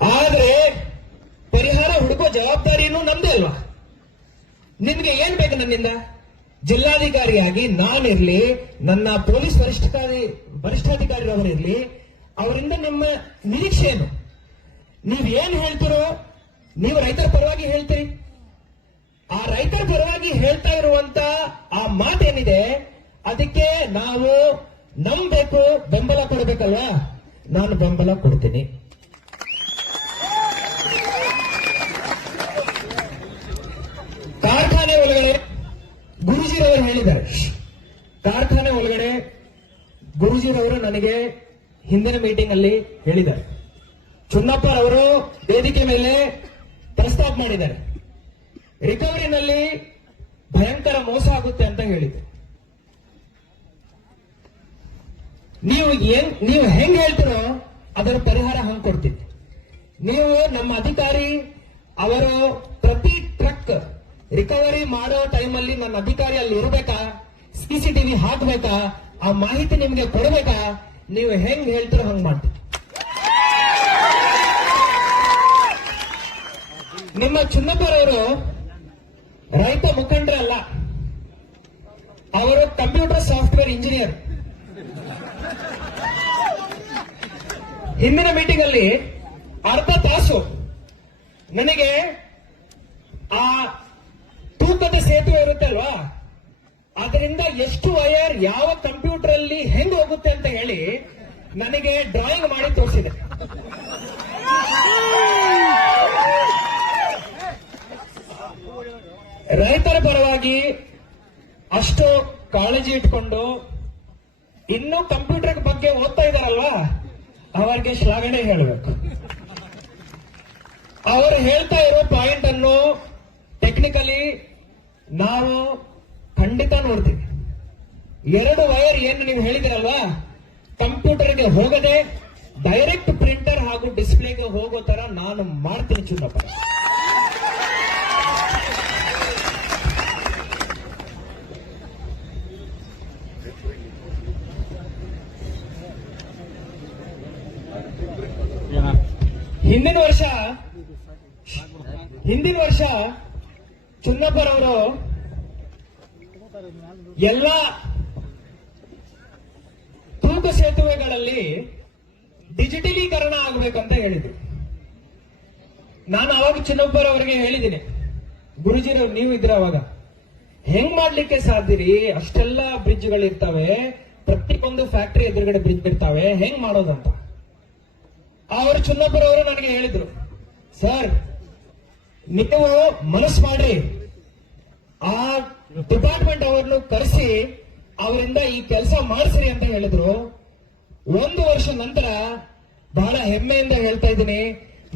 ಆದ್ರೆ ಪರಿಹಾರ ಹುಡುಕೋ ಜವಾಬ್ದಾರಿನೂ ನಮ್ದೇ ಅಲ್ವಾ? ನಿಮ್ಗೆ ಏನ್ ಬೇಕು ನನ್ನಿಂದ? ಜಿಲ್ಲಾಧಿಕಾರಿಯಾಗಿ ನಾನಿರ್ಲಿ, ನನ್ನ ಪೊಲೀಸ್ ವರಿಷ್ಠಾಧಿ ವರಿಷ್ಠಾಧಿಕಾರಿಯವರಿರ್ಲಿ ಅವರಿಂದ ನಮ್ಮ ನಿರೀಕ್ಷೆ ಏನು? ನೀವ್ ಏನ್ ಹೇಳ್ತಿರೋ, ನೀವು ರೈತರ ಪರವಾಗಿ ಹೇಳ್ತೀರಿ. ಆ ರೈತರ ಪರವಾಗಿ ಹೇಳ್ತಾ ಇರುವಂತ ಆ ಮಾತೇನಿದೆ, ಅದಕ್ಕೆ ನಾವು ನಂಬಬೇಕು ಬೆಂಬಲ ಕೊಡಬೇಕಲ್ವಾ? ನಾನು ಬೆಂಬಲ ಕೊಡ್ತೀನಿ ಕಾರ್ಖಾನೆ ಒಳಗಡೆ ಗುರುಜಿರವರು ಹೇಳಿದ್ದಾರೆ ಕಾರ್ಖಾನೆ ಒಳಗಡೆ ಗುರುಜಿರವರು ನನಗೆ ಹಿಂದಿನ ಮೀಟಿಂಗ್ ಅಲ್ಲಿ ಹೇಳಿದ್ದಾರೆ. ಚುನ್ನಪ್ಪರವರು ವೇದಿಕೆ ಮೇಲೆ ಪ್ರಸ್ತಾಪ ಮಾಡಿದ್ದಾರೆ. ರಿಕವರಿನಲ್ಲಿ ಭಯಂಕರ ಮೋಸ ಆಗುತ್ತೆ ಅಂತ ಹೇಳಿದ್ರು ನೀವು ಏನ್ ನೀವು ಹೆಂಗ್ ಹೇಳ್ತೀರೋ ಅದರ ಪರಿಹಾರ ಹಂಗ್ ಕೊಡ್ತೀನಿ. ನೀವು ನಮ್ಮ ಅಧಿಕಾರಿ, ಅವರು ಪ್ರತಿ ಟ್ರಕ್ ರಿಕವರಿ ಮಾಡೋ ಟೈಮಲ್ಲಿ ನನ್ನ ಅಧಿಕಾರಿ ಅಲ್ಲಿ ಇರಬೇಕಾ? ಸಿಸಿಟಿವಿ ಹಾಕ್ಬೇಕಾ? ಆ ಮಾಹಿತಿ ನಿಮ್ಗೆ ಕೊಡಬೇಕಾ? ನೀವು ಹೆಂಗ್ ಹೇಳ್ತೀರೋ ಹಂಗ್ ಮಾಡ್ತೀವಿ. ನಿಮ್ಮ ಚುನ್ನಪ್ಪರವರು ರೈತ ಮುಖಂಡರಲ್ಲ, ಅವರು ಕಂಪ್ಯೂಟರ್ ಸಾಫ್ಟ್ವೇರ್ ಇಂಜಿನಿಯರ್. ಹಿಂದಿನ ಮೀಟಿಂಗ್ ಅಲ್ಲಿ ಅರ್ಧ ತಾಸು ನನಗೆ ಆ ತೂಕದ ಸೇತುವೆ ಇರುತ್ತೆ ಅಲ್ವಾ ಅದರಿಂದ ಎಷ್ಟು ವಯರ್ ಯಾವ ಕಂಪ್ಯೂಟರ್ ಅಲ್ಲಿ ಹೆಂಗ್ ಹೋಗುತ್ತೆ ಅಂತ ಹೇಳಿ ನನಗೆ ಡ್ರಾಯಿಂಗ್ ಮಾಡಿ ತೋರಿಸಿದೆ. ರೈತರ ಪರವಾಗಿ ಅಷ್ಟು ಕಾಳಜಿ ಇಟ್ಕೊಂಡು ಇನ್ನೂ ಕಂಪ್ಯೂಟರ್ ಬಗ್ಗೆ ಓದ್ತಾ ಇದಾರಲ್ವಾ? ಅವರಿಗೆ ಶ್ಲಾಘನೆ ಹೇಳಬೇಕು. ಅವರು ಹೇಳ್ತಾ ಇರೋ ಪಾಯಿಂಟ್ ಅನ್ನು ಟೆಕ್ನಿಕಲಿ ನಾವು ಖಂಡಿತ ನೋಡ್ತೀನಿ. ಎರಡು ವೈರ್ ಏನು ನೀವು ಹೇಳಿದಿರಲ್ವಾ? ಕಂಪ್ಯೂಟರ್ಗೆ ಹೋಗದೆ ಡೈರೆಕ್ಟ್ ಪ್ರಿಂಟರ್ ಹಾಗೂ ಡಿಸ್ಪ್ಲೇಗೆ ಹೋಗೋ ತರ ನಾನು ಮಾಡ್ತೀನಿ ಚುನ್ನಪ್ಪ. ಹಿಂದಿನ ವರ್ಷ ಹಿಂದಿನ ವರ್ಷ ಚುನ್ನಪ್ಪರವರು ಎಲ್ಲ ತೂಕ ಸೇತುವೆಗಳಲ್ಲಿ ಡಿಜಿಟಲೀಕರಣ ಆಗಬೇಕಂತ ಹೇಳಿದ್ರು. ನಾನು ಅವಾಗ ಚಿನ್ನಪ್ಪರವರಿಗೆ ಹೇಳಿದ್ದೀನಿ ಗುರುಜಿರವ್ರು ನೀವು ಇದ್ರ ಅವಾಗ ಹೆಂಗ್ ಮಾಡ್ಲಿಕ್ಕೆ ಸಾಧ್ಯ ರೀ ಅಷ್ಟೆಲ್ಲ ಇರ್ತವೆ ಪ್ರತಿಯೊಂದು ಫ್ಯಾಕ್ಟರಿ ಎದುರುಗಡೆ ಬ್ರಿಡ್ಜ್ ಇರ್ತಾವೆ, ಹೆಂಗ್ ಮಾಡೋದಂತ? ಅವರು ಚುನ್ನಪ್ಪರವರು ನನಗೆ ಹೇಳಿದ್ರು, ಸರ್, ನೀವು ಮನಸ್ಸು ಮಾಡಿ ಆ ಡಿಪಾರ್ಟ್ಮೆಂಟ್ ಅವರನ್ನು ಕರೆಸಿ, ಅವರಿಂದ ಈ ಕೆಲಸ ಮಾಡಿಸ್ರಿ ಅಂತ ಹೇಳಿದ್ರು. ಒಂದು ವರ್ಷ ನಂತರ ಬಹಳ ಹೆಮ್ಮೆಯಿಂದ ಹೇಳ್ತಾ ಇದ್ದೀನಿ,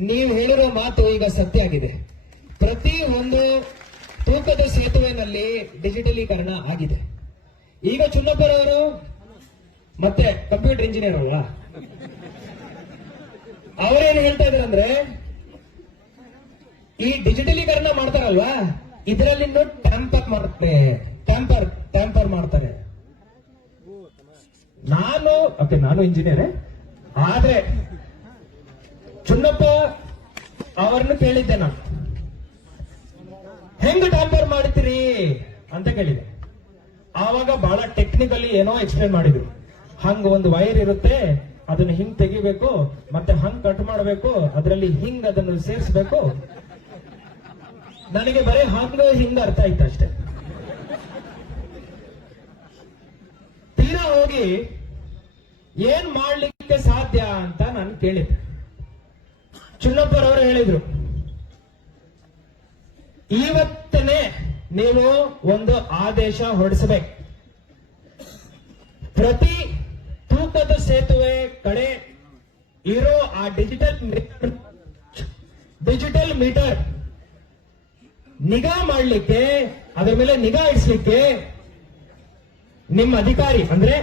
ನೀವು ಹೇಳಿರೋ ಮಾತು ಈಗ ಸತ್ಯ ಆಗಿದೆ. ಪ್ರತಿ ಒಂದು ತೂಕದ ಸೇತುವೆನಲ್ಲಿ ಡಿಜಿಟಲೀಕರಣ ಆಗಿದೆ. ಈಗ ಚುನ್ನಪ್ಪರವರು ಮತ್ತೆ ಕಂಪ್ಯೂಟರ್ ಇಂಜಿನಿಯರ್ ಅಲ್ವಾ? ಅವರೇನು ಹೇಳ್ತಾ ಇದ್ರಂದ್ರೆ ಈ ಡಿಜಿಟಲೀಕರಣ ಮಾಡ್ತಾರಲ್ವಾ? ಇದರಲ್ಲಿ ಟ್ಯಾಂಪರ್ ಮಾಡುತ್ತೆ. ಟ್ಯಾಂಪರ್ ಟ್ಯಾಂಪರ್ ಮಾಡ್ತಾರೆ. ನಾನು ಓಕೆ ನಾನು ಇಂಜಿನಿಯರ್ ಆದ್ರೆ, ಚುನ್ನಪ್ಪ ಅವರನ್ನು ಕೇಳಿದ್ದೆ ನಾನು. ಹೆಂಗ್ ಟ್ಯಾಂಪರ್ ಮಾಡ್ತೀರಿ? ಅಂತ ಕೇಳಿದೆ. ಆವಾಗ ಬಹಳ ಟೆಕ್ನಿಕಲಿ ಏನೋ ಎಕ್ಸ್ಪ್ಲೇನ್ ಮಾಡಿದ್ರು. ಹಂಗ ಒಂದು ವೈರ್ ಇರುತ್ತೆ, ಅದನ್ನ ಹಿಂಗ್ ತೆಗಿಬೇಕು, ಮತ್ತೆ ಹಂಗ್ ಕಟ್ ಮಾಡಬೇಕು, ಅದರಲ್ಲಿ ಹಿಂಗ್ ಅದನ್ನು ಸೇರಿಸಬೇಕು. ನನಗೆ ಬರೀ ಹಾಕುವ ಹಿಂಗ ಅರ್ಥ ಆಯ್ತು ಅಷ್ಟೇ. ತೀರಾ ಹೋಗಿ ಏನ್ ಮಾಡ್ಲಿಕ್ಕೆ ಸಾಧ್ಯ ಅಂತ ನಾನು ಕೇಳಿದ್ದೆ. ಚುನ್ನಪ್ಪರವರು ಹೇಳಿದ್ರು, ಇವತ್ತನೇ ನೀವು ಒಂದು ಆದೇಶ ಹೊರಡಿಸಬೇಕು. ಪ್ರತಿ ತೂಕದ ಸೇತುವೆ ಕಡೆ ಇರೋ ಆ ಡಿಜಿಟಲ್ ಮೀಟರ್ ಡಿಜಿಟಲ್ ಮೀಟರ್ ನಿಗಾ ಮಾಡಲಿಕ್ಕೆ, ಅದರ ಮೇಲೆ ನಿಗಾ ಇಡಿಸ್ಲಿಕ್ಕೆ ನಿಮ್ಮ ಅಧಿಕಾರಿ, ಅಂದ್ರೆ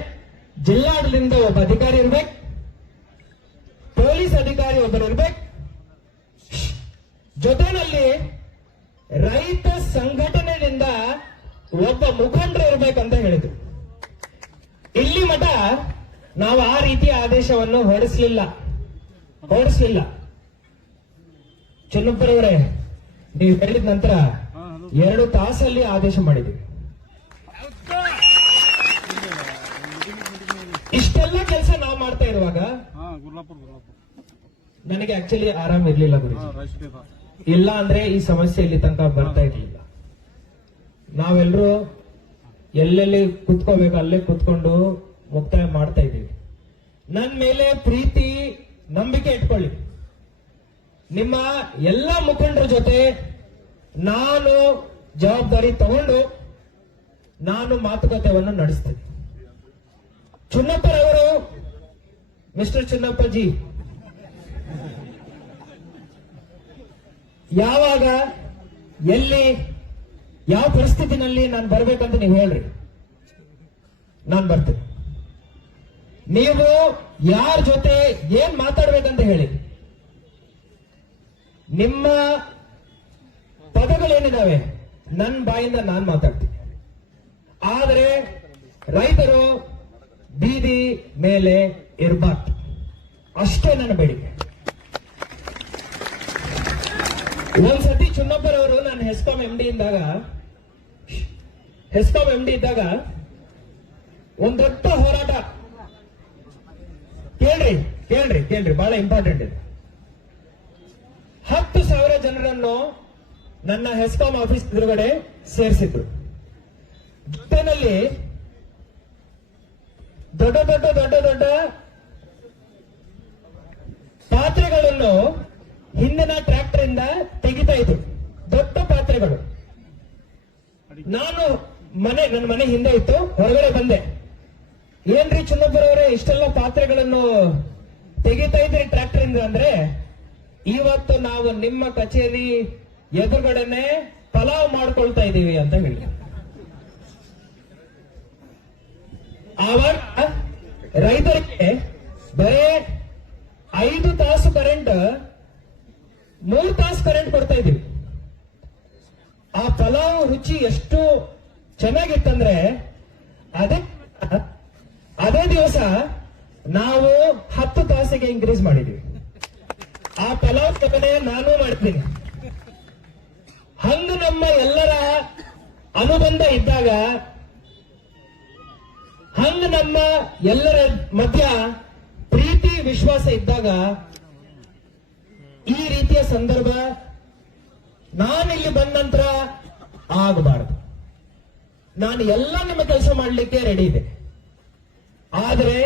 ಜಿಲ್ಲಾಡಳಿತದಿಂದ ಒಬ್ಬ ಅಧಿಕಾರಿ ಇರ್ಬೇಕು, ಪೊಲೀಸ್ ಅಧಿಕಾರಿ ಒಬ್ಬರು ಇರ್ಬೇಕು. ಜೊತೆನಲ್ಲಿ ರೈತ ಸಂಘಟನೆಯಿಂದ ಒಬ್ಬ ಮುಖಂಡರು ಇರ್ಬೇಕಂತ ಹೇಳಿದ್ರು. ಇಲ್ಲಿ ಮಠ ನಾವು ಆ ರೀತಿಯ ಆದೇಶವನ್ನು ಹೊರಡಿಸಲಿಲ್ಲ. ಹೊರಡಿಸಲಿಲ್ಲ. ಚನ್ನಪ್ಪರವರೇ ನೀವು ಹೇಳಿದ ನಂತರ ಎರಡು ತಾಸಲ್ಲಿ ಆದೇಶ ಮಾಡಿದ್ದೀವಿ ಇಷ್ಟೆಲ್ಲ ಕೆಲಸ ನಾವು ಮಾಡ್ತಾ ಇರುವಾಗ ನನಗೆ ಆಕ್ಚುಲಿ ಆರಾಮ್ ಇರ್ಲಿಲ್ಲ ಗುರುಜಿ. ಹಾ ಇಲ್ಲ ಅಂದ್ರೆ ಈ ಸಮಸ್ಯೆ ಇಲ್ಲಿ ತನಕ ಬರ್ತಾ ಇರ್ಲಿಲ್ಲ. ನಾವೆಲ್ಲರೂ ಎಲ್ಲೆಲ್ಲಿ ಕುತ್ಕೋಬೇಕು ಅಲ್ಲೇ ಕುತ್ಕೊಂಡು ಮುಕ್ತಾಯ ಮಾಡ್ತಾ ಇದ್ದೀವಿ. ನನ್ನ ಮೇಲೆ ಪ್ರೀತಿ ನಂಬಿಕೆ ಇಟ್ಕೊಳ್ಳಿ. ನಿಮ್ಮ ಎಲ್ಲ ಮುಖಂಡರ ಜೊತೆ ನಾನು ಜವಾಬ್ದಾರಿ ತಗೊಂಡು ನಾನು ಮಾತುಕತೆಯನ್ನು ನಡೆಸ್ತೇನೆ. ಚುನ್ನಪ್ಪರವರು ಮಿಸ್ಟರ್ ಚುನ್ನಪ್ಪ ಜಿ ಯಾವಾಗ, ಎಲ್ಲಿ, ಯಾವ ಪರಿಸ್ಥಿತಿನಲ್ಲಿ ನಾನು ಬರ್ಬೇಕಂತ ನೀವು ಹೇಳ್ರಿ. ನಾನು ಬರ್ತೇನೆ. ನೀವು ಯಾರ ಜೊತೆ ಏನ್ ಮಾತಾಡ್ಬೇಕಂತ ಹೇಳಿ. ನಿಮ್ಮ ಪದಗಳೇನಿದಾವೆ? ನನ್ನ ಬಾಯಿಂದ ನಾನು ಮಾತಾಡ್ತೀನಿ. ಆದರೆ ರೈತರು ಬೀದಿ ಮೇಲೆ ಇರಬಾರ್ದು. ಅಷ್ಟೇ ನನ್ನ ಬೇಡಿಕೆ. ಒಂದ್ಸತಿ ಚುನ್ನಪ್ಪರವರು ನಾನು ಹೆಸ್ಕಾಂ ಎಂ ಡಿ ಇದ್ದಾಗ, ಹೆಸ್ಕಾಂ ಎಂ ಡಿ ಇದ್ದಾಗ ಒಂದ್ ದೊಡ್ಡ ಹೋರಾಟ. ಕೇಳ್ರಿ ಕೇಳ್ರಿ ಕೇಳ್ರಿ, ಬಹಳ ಇಂಪಾರ್ಟೆಂಟ್ ಇದೆ. ಹತ್ತು ಸಾವಿರ ಜನರನ್ನು ನನ್ನ ಹೆಸ್ಕಾಂ ಆಫೀಸ್ ಎದುರುಗಡೆ ಸೇರಿಸಿದ್ರು. ಜೊತೆನಲ್ಲಿ ದೊಡ್ಡ ದೊಡ್ಡ ದೊಡ್ಡ ದೊಡ್ಡ ಪಾತ್ರೆಗಳನ್ನು ಹಿಂದಿನ ಟ್ರ್ಯಾಕ್ಟರ್ ಇಂದ ತೆಗಿತಾ ಇದ್ರು. ದೊಡ್ಡ ಪಾತ್ರೆಗಳು. ನಾನು ಮನೆ, ನನ್ನ ಮನೆ ಹಿಂದೆ ಇತ್ತು, ಹೊರಗಡೆ ಬಂದೆ. ಏನ್ರಿ ಚುನ್ನಪ್ಪರವರೇ, ಇಷ್ಟೆಲ್ಲ ಪಾತ್ರೆಗಳನ್ನು ತೆಗಿತಾ ಇದ್ರಿ ಟ್ರ್ಯಾಕ್ಟರ್ ಇಂದ ಅಂದ್ರೆ ಇವತ್ತು ನಾವು ನಿಮ್ಮ ಕಚೇರಿ ಎದುರುಗಡೆನೆ ಪಲಾವ್ ಮಾಡ್ಕೊಳ್ತಾ ಇದ್ದೀವಿ ಅಂತ ಹೇಳಿ. ಆವಾಗ ರೈತರಿಗೆ ಬರೇ ಐದು ತಾಸು ಕರೆಂಟ್ ಮೂರು ತಾಸು ಕರೆಂಟ್ ಕೊಡ್ತಾ ಇದ್ದೀವಿ ಆ ಪಲಾವ್ ರುಚಿ ಎಷ್ಟು ಚೆನ್ನಾಗಿತ್ತಂದ್ರೆ ಅದೇ ಅದೇ ದಿವಸ ನಾವು ಹತ್ತು ತಾಸಿಗೆ ಇನ್ಕ್ರೀಸ್ ಮಾಡಿದೀವಿ. ಆ ಪಲಾವ್ ನಾನು ಮಾಡ್ತೀನಿ. ಹಂಗ ನಮ್ಮ ಎಲ್ಲರ ಅನುಬಂಧ ಇದ್ದಾಗ, ಹಂಗ ನಮ್ಮ ಎಲ್ಲರ ಮಧ್ಯ ಪ್ರೀತಿ, ವಿಶ್ವಾಸ ಇದ್ದಾಗ, ಈ ರೀತಿಯ ಸಂದರ್ಭ ನಾನಿಲ್ಲಿ ಬಂದ ನಂತರ ಆಗಬಾರದು. ನಾನು ಎಲ್ಲ ನಿಮ್ಮ ಕೆಲಸ ಮಾಡಲಿಕ್ಕೆ ರೆಡಿ ಇದೆ. ಆದರೆ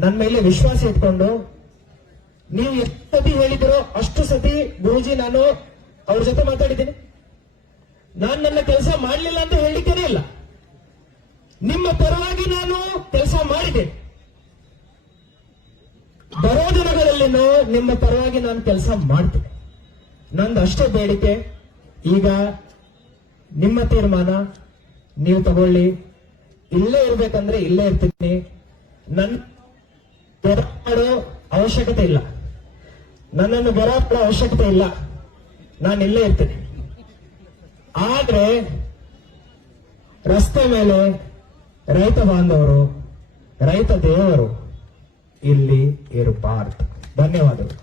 ನನ್ನ ಮೇಲೆ ವಿಶ್ವಾಸ ಇಟ್ಕೊಂಡು ನೀವು ಎಷ್ಟು ಸತಿ ಹೇಳಿದಿರೋ ಅಷ್ಟು ಸತಿ ಗುರುಜಿ ನಾನು ಅವ್ರ ಜೊತೆ ಮಾತಾಡಿದ್ದೀನಿ. ನಾನು ನನ್ನ ಕೆಲಸ ಮಾಡಲಿಲ್ಲ ಅಂತ ಹೇಳಿದ್ದೇನೆ ಇಲ್ಲ. ನಿಮ್ಮ ಪರವಾಗಿ ನಾನು ಕೆಲಸ ಮಾಡಿದೆ. ಬರೋ ದಿನಗಳಲ್ಲಿನೂ ನಿಮ್ಮ ಪರವಾಗಿ ನಾನು ಕೆಲಸ ಮಾಡ್ತೇನೆ. ನಂದು ಅಷ್ಟೇ ಬೇಡಿಕೆ. ಈಗ ನಿಮ್ಮ ತೀರ್ಮಾನ ನೀವು ತಗೊಳ್ಳಿ. ಇಲ್ಲೇ ಇರ್ಬೇಕಂದ್ರೆ ಇಲ್ಲೇ ಇರ್ತೀನಿ. ನನ್ನ ಅವಶ್ಯಕತೆ ಇಲ್ಲ. ನನ್ನನ್ನು ಬೆರ ಮಾಡೋ ಅವಶ್ಯಕತೆ ಇಲ್ಲ. ನಾನು ಇಲ್ಲೇ ಇರ್ತೇನೆ. ಆದ್ರೆ ರಸ್ತೆ ಮೇಲೆ ರೈತ ಬಾಂಧವರು, ರೈತ ದೇವರು ಇಲ್ಲಿ ಇರಬಾರ್ದು. ಧನ್ಯವಾದಗಳು.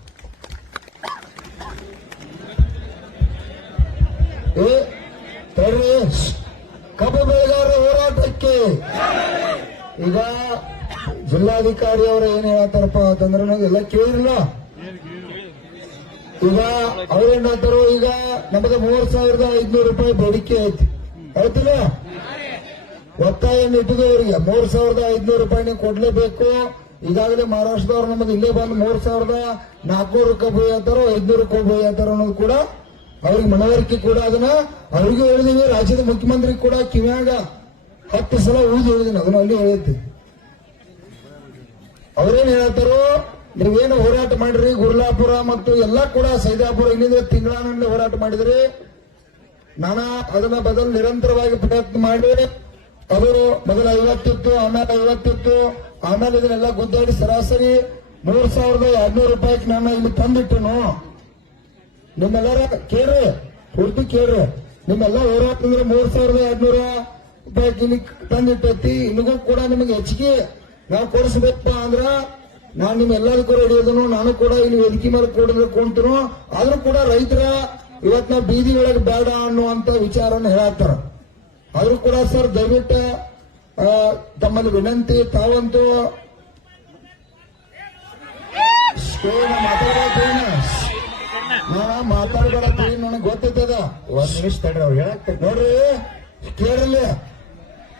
ಕಬ್ಬು ಬೆಳೆಗಾರರ ಹೋರಾಟಕ್ಕೆ ಈಗ ಜಿಲ್ಲಾಧಿಕಾರಿ ಅವರು ಏನ್ ಹೇಳ್ತಾರಪ್ಪ ಅಂತಂದ್ರೆ ಎಲ್ಲ ಕೇಳಿರಲ್ಲ. ಈಗ ಅವ್ರೇನ್ ಹೇಳ್ತಾರೋ ಈಗ ನಮಗೆ ಮೂರ್ ಸಾವಿರದ ಐದ್ನೂರು ರೂಪಾಯಿ ಬೇಡಿಕೆ ಐತಿ. ಹೌದಿಲ್ಲ? ಒತ್ತಾಯ ಇಟ್ಟಿದೆ ಅವರಿಗೆ. ಮೂರ್ ಸಾವಿರದ ಐದ್ನೂರು ರೂಪಾಯಿ ನೀವು ಕೊಡ್ಲೇಬೇಕು. ಈಗಾಗಲೇ ಮಹಾರಾಷ್ಟ್ರದವ್ರು ನಮಗೆ ಇಲ್ಲೇ ಬಂದು ಮೂರ್ ಸಾವಿರದ ನಾಲ್ಕುನೂರು ರೂಪಾಯಿ ಹೇಳ್ತಾರೋ ಐದ್ನೂರು ರೂಪಾಯಿ ಹೇಳ್ತಾರೋ ಅನ್ನೋದು ಕೂಡ ಅವ್ರಿಗೆ ಮನವರಿಕೆ ಕೂಡ ಅದನ್ನ ಅವ್ರಿಗೂ ಹೇಳಿದೀವಿ. ರಾಜ್ಯದ ಮುಖ್ಯಮಂತ್ರಿ ಕೂಡ ಕಿವ್ಯಾಗ ಹತ್ತು ಸಲ ಊದಿ ಹೇಳಿದೀನಿ. ಅದನ್ನ ಅಲ್ಲಿ ಹೇಳಿದ್ದೆ. ಅವ್ರೇನ್ ಹೇಳ್ತಾರೋ ನೀವೇನು ಹೋರಾಟ ಮಾಡಿರಿ ಗುರ್ಲಾಪುರ ಮತ್ತು ಎಲ್ಲ ಕೂಡ ಸೈದಾಪುರ ಇನ್ನಿದ್ರೆ ತಿಂಗಳಾನಂದ ಹೋರಾಟ ಮಾಡಿದ್ರಿ? ನಾನಾ ಅದನ್ನ ಬದಲು ನಿರಂತರವಾಗಿ ಪ್ರಯತ್ನ ಮಾಡಿ. ಅವರು ಮೊದಲ ಐವತ್ತಿತ್ತು ಆಮೇಲೆ ಐವತ್ತಿತ್ತು ಆಮೇಲೆ ಇದನ್ನೆಲ್ಲ ಗುದ್ದಾಡಿ ಸರಾಸರಿ ಮೂರ್ ಸಾವಿರದ ಎರಡ್ನೂರು ರೂಪಾಯಿಗೆ ನಾನು ಇಲ್ಲಿ ತಂದಿಟ್ಟನು. ನಿಮ್ಮೆಲ್ಲರ ಕೇಳ್ರಿ, ಪೂರ್ತಿ ಕೇಳ್ರಿ. ನಿಮ್ಮೆಲ್ಲ ಹೋರಾಟ ಅಂದ್ರೆ ಮೂರ್ ಸಾವಿರದ ಎರಡ್ನೂರ ರೂಪಾಯಿ ತಂದಿಟ್ಟೈತಿ. ಇಲ್ಲಿಗೂ ಕೂಡ ನಿಮಗೆ ಹೆಚ್ಚಿಗೆ ನಾವು ಕೊಡಿಸ್ಬೇಕಪ್ಪ ಅಂದ್ರ ನಾನು ನಿಮ್ಮ ಎಲ್ಲದಕ್ಕೂ ರೆಡಿ ಅದನು ನಾನು ಕೂಡ ಇಲ್ಲಿ ವೇದಿಕೆ ಮೇಲೆ ಕೂಡಿದ್ರೆ ಆದ್ರೂ ಕೂಡ ರೈತರ ಇವತ್ ನಾವು ಬೀದಿ ಒಳಗೆ ಬೇಡ ಅನ್ನುವಂತ ವಿಚಾರನ ಹೇಳತ್ತಾರ ಆದ್ರೂ ಕೂಡ ಸರ್, ದಯವಿಟ್ಟು ತಮ್ಮಲ್ಲಿ ವಿನಂತಿ, ತಾವಂತೂ ಮಾತಾಡ್ಬೇಡ ನನಗೆ ಗೊತ್ತೈತದ ಒಂದ್ ನಿಮಿಷ ತಡ್ರಿ, ಅವ್ರು ಹೇಳಕ್ ನೋಡ್ರಿ ಕೇಳಲಿ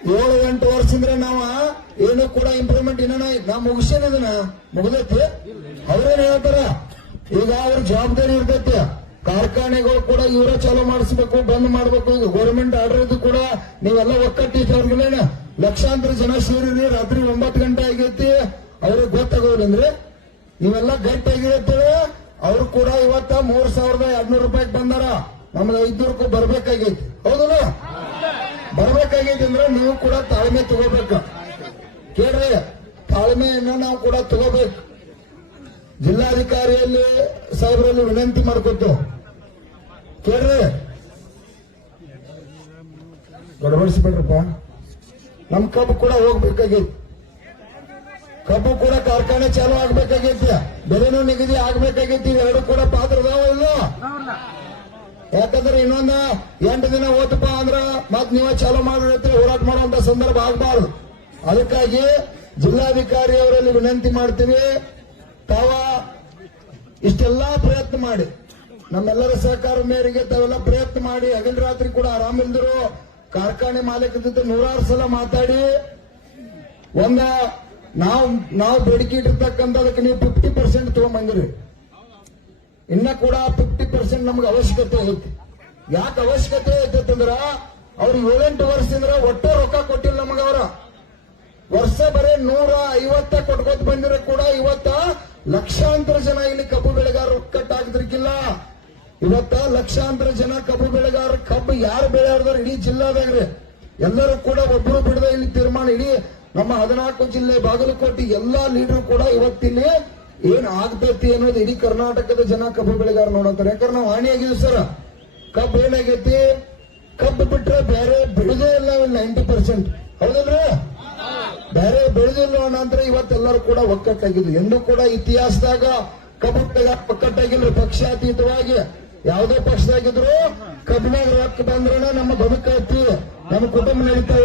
ಏಳು ಎಂಟು ವರ್ಷದಿಂದ ನಾವ ಏನು ಕೂಡ ಇಂಪ್ರೂವ್ಮೆಂಟ್ ಏನ ನಾ ಮುಗಿಸೇನ ಮುಗಿದೈತಿ? ಅವ್ರೇನ್ ಹೇಳ್ತಾರ? ಈಗ ಅವ್ರ ಜವಾಬ್ದಾರಿ ಇರ್ತೈತಿ. ಕಾರ್ಖಾನೆಗಳು ಕೂಡ ಇವರ ಚಾಲೂ ಮಾಡಿಸ್ಬೇಕು, ಬಂದ್ ಮಾಡ್ಬೇಕು. ಈಗ ಗೌರ್ಮೆಂಟ್ ಆರ್ಡರ್ ಇದು ಕೂಡ ನೀವೆಲ್ಲ ಒಕ್ಕಟ್ಟಿದ್ದವ್ರಿಗೇನ ಲಕ್ಷಾಂತರ ಜನ ಸೇರಿರಿ, ರಾತ್ರಿ ಒಂಬತ್ತು ಗಂಟೆ ಆಗೈತಿ. ಅವ್ರಿಗೆ ಗೊತ್ತಾಗೋದಂದ್ರೆ ಅಂದ್ರೆ ನೀವೆಲ್ಲ ಗಟ್ಟಿಯಾಗಿರುತ್ತೇವೆ ಅವ್ರು ಕೂಡ ಇವತ್ತ ಮೂರ್ ಸಾವಿರದ ಎರಡ್ನೂರು ರೂಪಾಯಿಗೆ ಬಂದಾರ. ನಮ್ದು ಐದ್ನೂರಕ್ಕೂ ಬರ್ಬೇಕಾಗೈತಿ. ಹೌದಲ್ಲ? ಬರ್ಬೇಕಾಗೈತಿ ಅಂದ್ರೆ ನೀವು ಕೂಡ ತಾಳ್ಮೆ ತಗೋಬೇಕು. ಕೇಳ್ರಿ, ತಾಳ್ಮೆಯನ್ನು ನಾವು ಕೂಡ ತಗೋಬೇಕು. ಜಿಲ್ಲಾಧಿಕಾರಿಯಲ್ಲಿ ಸಾಹೇಬರಲ್ಲಿ ವಿನಂತಿ ಮಾಡ್ಕೊತು ಕೇಳ್ರಿ. ಗಡಬಡಿಸ್ಬೇಡ್ರಪ್ಪ ನಮ್ ಕಬ್ಬು ಕೂಡ ಹೋಗ್ಬೇಕಾಗೈತಿ. ಕಬ್ಬು ಕೂಡ ಕಾರ್ಖಾನೆ ಚಾಲು ಆಗ್ಬೇಕಾಗೈತಿ. ಬೆಲೆನೂ ನಿಗದಿ ಆಗ್ಬೇಕಾಗೈತಿ. ಎರಡು ಕೂಡ ಪಾತ್ರ ಅದಾವ ಇಲ್ಲೋ. ಯಾಕಂದ್ರೆ ಇನ್ನೊಂದ ಎಂಟು ದಿನ ಹೋತಪ್ಪ ಅಂದ್ರ ಮತ್ ನೀವ ಚಾಲು ಮಾಡಿರ್ತೀರಿ ಹೋರಾಟ ಮಾಡುವಂತ ಸಂದರ್ಭ ಆಗಬಾರ್ದು. ಅದಕ್ಕಾಗಿ ಜಿಲ್ಲಾಧಿಕಾರಿ ಅವರಲ್ಲಿ ವಿನಂತಿ ಮಾಡ್ತೀವಿ. ತಾವ ಇಷ್ಟೆಲ್ಲಾ ಪ್ರಯತ್ನ ಮಾಡಿ. ನಮ್ಮೆಲ್ಲರ ಸಹಕಾರ ಮೇರೆಗೆ ತಾವೆಲ್ಲ ಪ್ರಯತ್ನ ಮಾಡಿ. ಹಗಲ್ ರಾತ್ರಿ ಕೂಡ ಆರಾಮಿಲ್ದರು ಕಾರ್ಖಾನೆ ಮಾಲೀಕರ ಜೊತೆ ನೂರಾರು ಸಲ ಮಾತಾಡಿ. ಒಂದ, ನಾವು ನಾವು ಬೇಡಿಕೆ ಇಟ್ಟಿರ್ತಕ್ಕಂಥದಕ್ಕೆ ನೀವು ಫಿಫ್ಟಿ ಪರ್ಸೆಂಟ್ ತಗೊಂಬಂದಿರಿ. ಇನ್ನ ಕೂಡ ಫಿಫ್ಟಿ ಪರ್ಸೆಂಟ್ ನಮ್ಗೆ ಅವಶ್ಯಕತೆ ಐತಿ. ಯಾಕೆ ಅವಶ್ಯಕತೆ ಐತೆ ಅಂದ್ರ ಅವ್ರು ಏಳೆಂಟು ವರ್ಷದಿಂದ ಒಟ್ಟು ರೊಕ್ಕ ಕೊಟ್ಟಿಲ್ಲ ನಮಗ ಅವರ. ವರ್ಷ ಬರೇ ನೂರ ಐವತ್ತ ಕೊಟ್ಕೋತ ಬಂದಿರೋ ಕೂಡ ಇವತ್ತ ಲಕ್ಷಾಂತರ ಜನ ಇಲ್ಲಿ ಕಬ್ಬು ಬೆಳೆಗಾರರು ಕಟ್ಟಾಗದ್ರಿಕ್ಕಿಲ್ಲ ಇವತ್ತ ಲಕ್ಷಾಂತರ ಜನ ಕಬ್ಬು ಬೆಳೆಗಾರ ಕಬ್ಬು ಯಾರು ಬೆಳೆಯಾರ್ದಾರ ಇಡೀ ಜಿಲ್ಲಾದಾಗ್ರಿ ಎಲ್ಲರೂ ಕೂಡ ಒಬ್ಬರು ಬಿಡದೆ ಇಲ್ಲಿ ತೀರ್ಮಾನ ಇಡೀ ನಮ್ಮ ಹದಿನಾಲ್ಕು ಜಿಲ್ಲೆ ಬಾಗಲಕೋಟೆ ಎಲ್ಲಾ ಲೀಡರ್ ಕೂಡ ಇವತ್ತಿಲ್ಲಿ ಏನ್ ಆಗ್ತೈತಿ ಅನ್ನೋದು ಇಡೀ ಕರ್ನಾಟಕದ ಜನ ಕಬ್ಬು ಬೆಳೆಗಾರ ನೋಡಂತಾರೆ ಯಾಕಂದ್ರೆ ನಾವು ಹಾನಿಯಾಗಿದ್ವಿ ಸರ್. ಕಬ್ಬು ಏನಾಗೈತಿ? ಕಬ್ಬು ಬಿಟ್ರೆ ಬೇರೆ ಬೆಳೆದೇ ಇಲ್ಲ ನೈಂಟಿ ಪರ್ಸೆಂಟ್. ಹೌದಲ್ರ? ಬೇರೆ ಬೆಳೆದಿಲ್ಲ ನಂತರ ಇವತ್ತೆಲ್ಲರೂ ಕೂಡ ಒಕ್ಕಟ್ಟಾಗಿದ್ವಿ. ಎಂದೂ ಕೂಡ ಇತಿಹಾಸದಾಗ ಕಬ್ಬು ಬೆಳೆಗಾರ ಒಕ್ಕಟ್ಟಾಗಿಲ್ರಿ. ಪಕ್ಷಾತೀತವಾಗಿ ಯಾವುದೇ ಪಕ್ಷದಾಗಿದ್ರು ಕಬ್ಬಿನಾಗ ರೊಕ್ಕ ಬಂದ್ರೆ ನಮ್ಮ ಬದುಕೈತಿ ನಮ್ಮ ಕುಟುಂಬ ನಡೀತಾ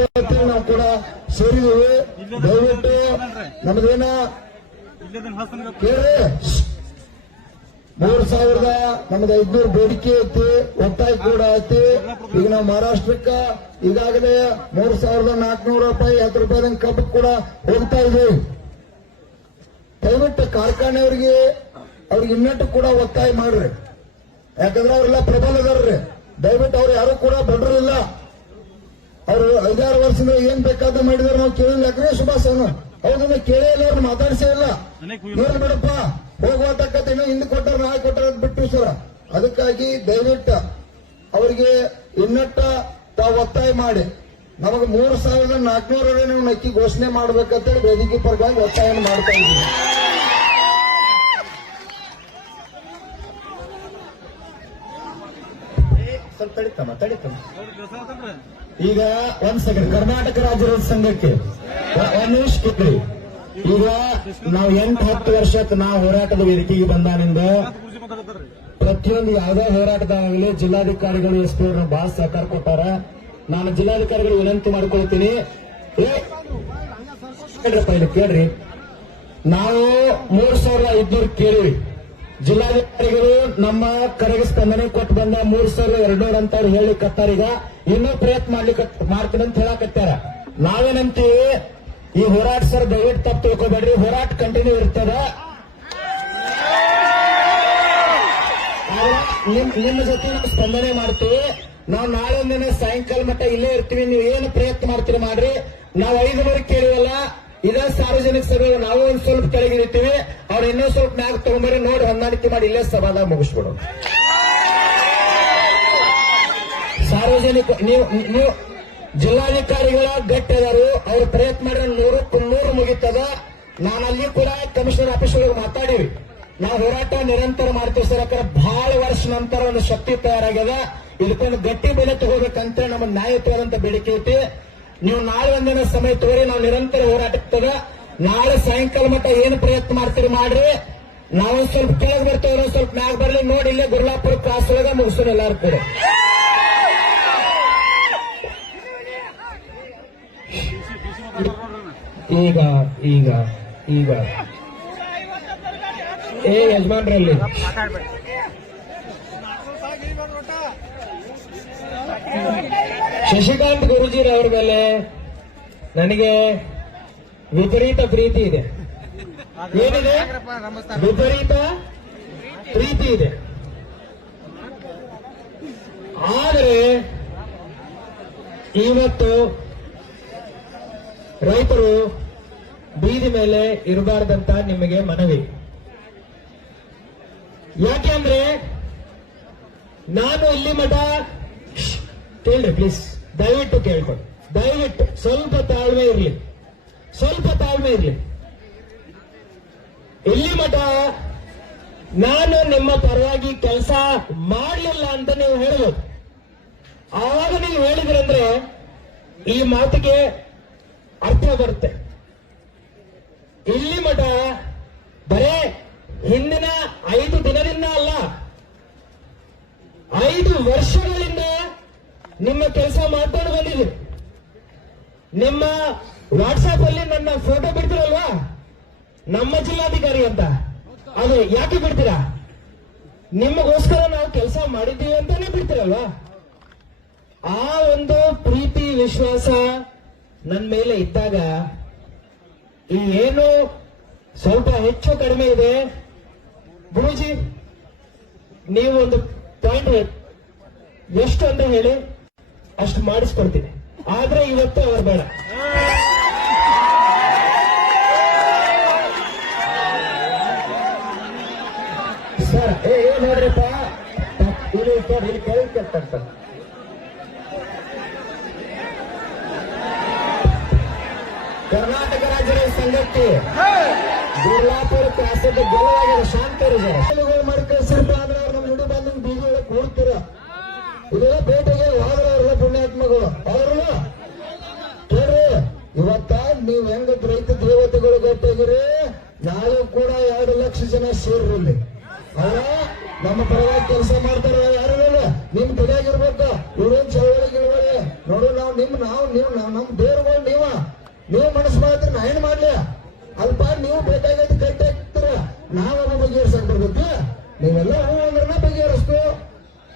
ನಾವು ಕೂಡ ಸೇರಿದೀವಿ ದಯವಿಟ್ಟು ನಮ್ದೇನ ಮೂರ್ ಸಾವಿರದ ನಮ್ದು ಐದ್ನೂರು ಬೇಡಿಕೆ ಐತಿ ಒತ್ತಾಯ ಕೂಡ ಐತಿ. ಈಗ ನಾವು ಮಹಾರಾಷ್ಟ್ರಕ್ಕ ಈಗಾಗಲೇ ಮೂರ್ ಸಾವಿರದ ನಾಲ್ಕನೂರು ರೂಪಾಯಿ ಹತ್ತು ರೂಪಾಯಿ ಕಬ್ಬು ಕೂಡ ಹೋಗ್ತಾ ಇದೆ ದಯವಿಟ್ಟು ಕಾರ್ಖಾನೆಯವರಿಗೆ ಅವ್ರಿಗೆ ಇನ್ನಟ್ಟು ಕೂಡ ಒತ್ತಾಯ ಮಾಡ್ರಿ. ಯಾಕಂದ್ರೆ ಅವರೆಲ್ಲ ಪ್ರಬಲ ಅದಾರ್ರಿ. ದಯವಿಟ್ಟು ಅವ್ರು ಯಾರು ಕೂಡ ಬಡ್ರಿಲ್ಲ ಅವರು ಐದಾರು ವರ್ಷದಿಂದ ಏನ್ ಬೇಕಾದ ಮಾಡಿದಾರೆ ನಾವು ಕೇಳಿಲ್ಲ ಯಾಕಂದ್ರೆ ಸುಭಾಷ್ ಅವನು ಹೌದನ್ನ ಕೇಳೇ ಇಲ್ಲ ಅವ್ರನ್ನ ಮಾತಾಡಿಸೇ ಇಲ್ಲ. ಏನ್ ಮೇಡಪ್ಪ ಹೋಗುವತಕ್ಕಂತ ಹಿಂದ್ ಹಿಂದೆ ಕೊಟ್ಟಾರ ನಾಳೆ ಕೊಟ್ಟಾರ ಅಂತ ಬಿಟ್ಟು ಸರ. ಅದಕ್ಕಾಗಿ ದಯವಿಟ್ಟು ಅವರಿಗೆ ಇನ್ನಟ್ಟ ತಾವು ಒತ್ತಾಯ ಮಾಡಿ. ನಮಗೆ ಮೂರು ಸಾವಿರದ ನಾಲ್ಕನೂರವರೆ ನೀವು ನಕ್ಕಿ ಘೋಷಣೆ ಮಾಡ್ಬೇಕಂತೇಳಿ ವೇದಿಕೆ ಪರವಾಗಿ ಒತ್ತಾಯ ಮಾಡ್ತಾ ಇದ್ದೀವಿ ಸ್ವಲ್ಪ ತಡಿತಮ್ಮ ತಡಿತಮ್ಮ. ಈಗ ಒಂದ್ ಸೆಕೆಂಡ್ ಕರ್ನಾಟಕ ರಾಜ್ಯ ಸಂಘಕ್ಕೆ ಒಂದ್ ನಿಮಿಷ ಈಗ ನಾವು ಎಂಟು, ಹತ್ತು ವರ್ಷಕ್ಕೆ ನಾವು ಹೋರಾಟದ ವೇದಿಕೆಗೆ ಬಂದಾನಿಂದ ಪ್ರತಿಯೊಂದು ಯಾವುದೇ ಹೋರಾಟದಾಗಲಿ ಜಿಲ್ಲಾಧಿಕಾರಿಗಳು, ಎಸ್ ಪಿ ಅವ್ರನ್ನ ಬಹಳ ಸಹಕಾರ ಕೊಟ್ಟಾರ. ನಾನು ಜಿಲ್ಲಾಧಿಕಾರಿಗಳು ವಿನಂತಿ ಮಾಡ್ಕೊಳ್ತೀನಿ. ಕೇಳ್ರಿ. ನಾವು ಮೂರ್ ಸಾವಿರದ ಐದ್ನೂರು ಕೇಳಿವಿ. ಜಿಲ್ಲಾಧಿಕಾರಿಗಳು ನಮ್ಮ ಕರೆಗೆ ಸ್ಪಂದನೆ ಕೊಟ್ಟು ಬಂದ ಮೂರ್ ಸಾವಿರದ ಎರಡ್ನೂರ ಅಂತ ಅವ್ರು ಹೇಳಿ ಕತ್ತಾರೀಗ ಇನ್ನೂ ಪ್ರಯತ್ನ ಮಾಡ್ಲಿಕ್ಕೆ ಮಾಡ್ತೀನಿ ಅಂತ ಹೇಳಕತ್ತಾರ. ನಾವೇನಂತೀವಿ ಈ ಹೋರಾಟ ಸರ್ ದಯವಿಟ್ಟು ತಪ್ಪು ತಿಳ್ಕೊಬೇಡ್ರಿ. ಹೋರಾಟ ಕಂಟಿನ್ಯೂ ಇರ್ತದ. ನಿಮ್, ನಿಮ್ಮ ಜೊತೆ ನಾವು ಸ್ಪಂದನೆ ಮಾಡ್ತೀವಿ. ನಾವು ನಾಳೆ ಸಾಯಂಕಾಲ ಮಟ್ಟ ಇಲ್ಲೇ ಇರ್ತೀವಿ. ನೀವು ಏನು ಪ್ರಯತ್ನ ಮಾಡ್ತೀರಿ ಮಾಡ್ರಿ. ನಾವು ಐದು ನೂರು ಕೇಳಿವಲ್ಲ. ಇದೇ ಸಾರ್ವಜನಿಕ ಸಭೆ ನಾವು ಒಂದ್ ಸ್ವಲ್ಪ ಕೆಳಗಿಳಿತೀವಿ. ಅವ್ರು ಇನ್ನೂ ಸ್ವಲ್ಪ ಮ್ಯಾಗ ತಗೊಂಬರಿ, ನೋಡಿ ಹೊಂದಾಣಿಕೆ ಮಾಡಿ ಇಲ್ಲೇ ಸಭಾದಾಗ ಮುಗಿಸ್ಬಿಡೋಣ ಸಾರ್ವಜನಿಕ ನೀವು ನೀವು ಜಿಲ್ಲಾಧಿಕಾರಿಗಳ ಗಟ್ಟಿ ಅದಾರು ಅವ್ರು ಪ್ರಯತ್ನ ಮಾಡಿದ್ರೆ ನೂರಕ್ಕೂ ನೂರು ಮುಗಿತದ. ನಾನು ಅಲ್ಲಿ ಕೂಡ ಕಮಿಷನರ್ ಆಫೀಸ್ ಒಳಗೆ ಮಾತಾಡಿವಿ. ನಾವು ಹೋರಾಟ ನಿರಂತರ ಮಾಡ್ತೀವಿ ಸರ್, ಯಾಕಂದ್ರೆ ಬಹಳ ವರ್ಷ ನಂತರ ಒಂದು ಶಕ್ತಿ ತಯಾರಾಗ್ಯದ. ಇದಕ್ಕೊಂದು ಗಟ್ಟಿ ಬೆಲೆ ತಗೋಬೇಕಂತ ನಮ್ಮ ನ್ಯಾಯಯುತವಾದಂತ ಬೇಡಿಕೆ ಐತಿ. ನೀವು ನಾಳೆ ಒಂದಿನ ಸಮಯ ತಗೋರಿ, ನಾವು ನಿರಂತರ ಹೋರಾಟಕ್ಕೆ ನಾಳೆ ಸಾಯಂಕಾಲ ಮಟ್ಟ ಏನು ಪ್ರಯತ್ನ ಮಾಡ್ತೀರಿ ಮಾಡ್ರಿ? ನಾವು ಸ್ವಲ್ಪ ಕೆಳಗೆ ಬರ್ತೇವೆ ಸ್ವಲ್ಪ ಮ್ಯಾಗ ಬರ್ಲಿ. ನೋಡಿ ಇಲ್ಲೇ ಗುರ್ಲಾಪುರ ಕ್ರಾಸ್ ಒಳಗ ಮುಗಿಸೋಣ ಎಲ್ಲಾರು ಕೂಡ. ಈಗ ಈಗ ಈಗ. ಏ, ಯಜಮಾನ್ರಲ್ಲಿ. ಶಶಿಕಾಂತ್ ಗುರುಜಿರವ್ರ ಮೇಲೆ ನನಗೆ ವಿಪರೀತ ಪ್ರೀತಿ ಇದೆ. ಏನಿದೆ? ವಿಪರೀತ ಪ್ರೀತಿ ಇದೆ. ಆದರೆ ಇವತ್ತು ರೈತರು ಬೀದಿ ಮೇಲೆ ಇರಬಾರ್ದಂತ ನಿಮಗೆ ಮನವಿ. ಯಾಕೆಂದ್ರೆ ನಾನು ಇಲ್ಲಿ ಮಠ ಕೇಳ್ರಿ ಪ್ಲೀಸ್ ದಯವಿಟ್ಟು ಕೇಳ್ಕೊಳ್ಳಿ. ದಯವಿಟ್ಟು ಸ್ವಲ್ಪ ತಾಳ್ಮೆ ಇರಲಿ. ಸ್ವಲ್ಪ ತಾಳ್ಮೆ ಇರಲಿ. ಇಲ್ಲಿ ಮಠ? ನಾನು ನಿಮ್ಮ ಪರವಾಗಿ ಕೆಲಸ ಮಾಡಲಿಲ್ಲ ಅಂತ ನೀವು ಹೇಳ್ಬೋದು ಆವಾಗ ನೀವು ಹೇಳಿದ್ರಂದ್ರೆ ಈ ಮಾತಿಗೆ ಅರ್ಥ ಬರುತ್ತೆ. ಇಲ್ಲಿ ಮಠ ಬರೇ ಹಿಂದಿನ ಐದು ದಿನದಿಂದ ಅಲ್ಲ, ಐದು ವರ್ಷಗಳಿಂದ ನಿಮ್ಮ ಕೆಲಸ ಮಾಡ್ಕೊಂಡು ಬಂದಿದೆ ನಿಮ್ಮ ವಾಟ್ಸ್ಆಪ್ ಅಲ್ಲಿ ನನ್ನ ಫೋಟೋ ಬಿಡ್ತಿರಲ್ವಾ? ನಮ್ಮ ಜಿಲ್ಲಾಧಿಕಾರಿ ಅಂತ. ಅದು ಯಾಕೆ ಬಿಡ್ತೀರಾ? ನಿಮಗೋಸ್ಕರ ನಾವು ಕೆಲಸ ಮಾಡಿದ್ದೀವಿ ಅಂತಾನೆ ಬಿಡ್ತೀರಲ್ವಾ? ಆ ಒಂದು ಪ್ರೀತಿ, ವಿಶ್ವಾಸ ನನ್ನ ಮೇಲೆ ಇದ್ದಾಗ ಈ ಏನು ಸ್ವಲ್ಪ ಹೆಚ್ಚು ಕಡಿಮೆ ಇದೆ. ಗುರುಜಿ, ನೀವು ಒಂದು ಪಾಯಿಂಟ್ ಎಷ್ಟು ಅಂತ ಹೇಳಿ, ಅಷ್ಟು ಮಾಡಿಸ್ಕೊಡ್ತೀನಿ. ಆದ್ರೆ ಇವತ್ತು ಅವ್ರು ಬೇಡ. ಸರ್ ಇಲ್ಲಿ ಕೇಳ್ತಾರೆ ಸರ್ ಕರ್ನಾಟಕ ರಾಜ್ಯ ರೈತ ಸಂಘಕ್ಕೆ ಬಿರ್ಲಾಪುರ ಕ್ರಾಸದ ಗೆಲುವಾಗಿದೆ ಶಾಂತ ಇರು